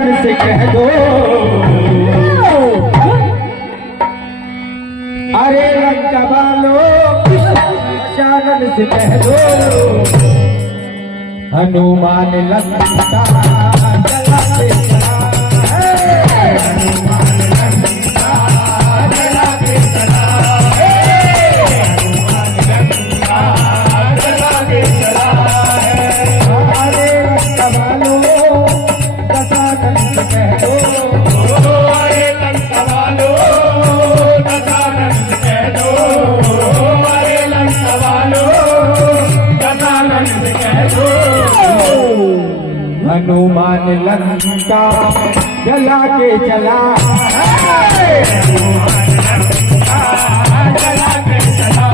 गजानन से कह दो, अरे लंका वालों गजानन से कह दो, हनुमान लंका जलाते चला है, हनुमान लंका जलाते चला है, हनुमान लंका जलाते चला है। अरे लंका वालों गजानन से कह दो, अरे लंका वालों गजानन से कह दो, अरे लंका वालों गजानन से कह दो, हनुमान लंका जला के चला है, हनुमान लंका जला के चला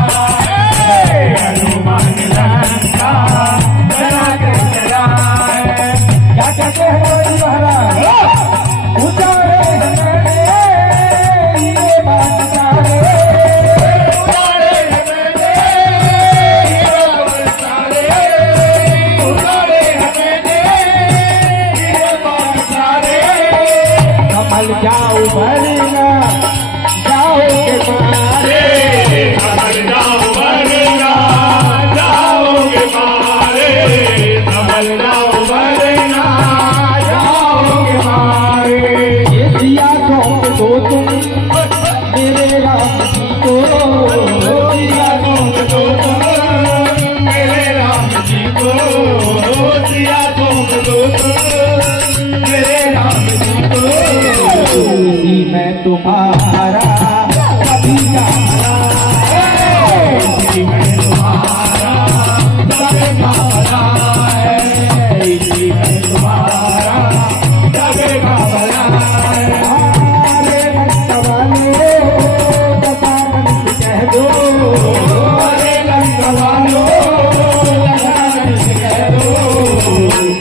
है, हनुमान लंका जला के चला है। क्या कहते हैं गोविंद महाराज, उतारे ये बात सारे, उतारे कमल जाओ भरना जाओगे मारे, कमल जाओ भरना जाओगे मारे, कमल जाओ भरना जाओगे मारे। ये सिया सौंप दो तुम मेरे राम जी को, सिया सौंप दो तुम मेरे राम जी को, सिया सौंप दो तुम मेरे राम जी को, इसी में तुम्हारा कभी जाना है, इसी में तुम्हारा सबे का भला है, इसी में तुम्हारा सबे का भला है। अरे लंका वालों गजानन से कह दो, अरे लंका वालों गजानन से कह दो,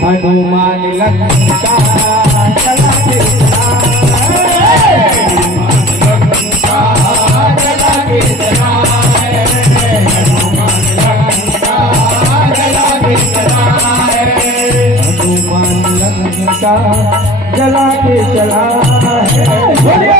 हनुमान लंका जला के चला है, लंका जला के चला है, हनुमान लंका जला के चला है, हनुमान लंका जला के चला है।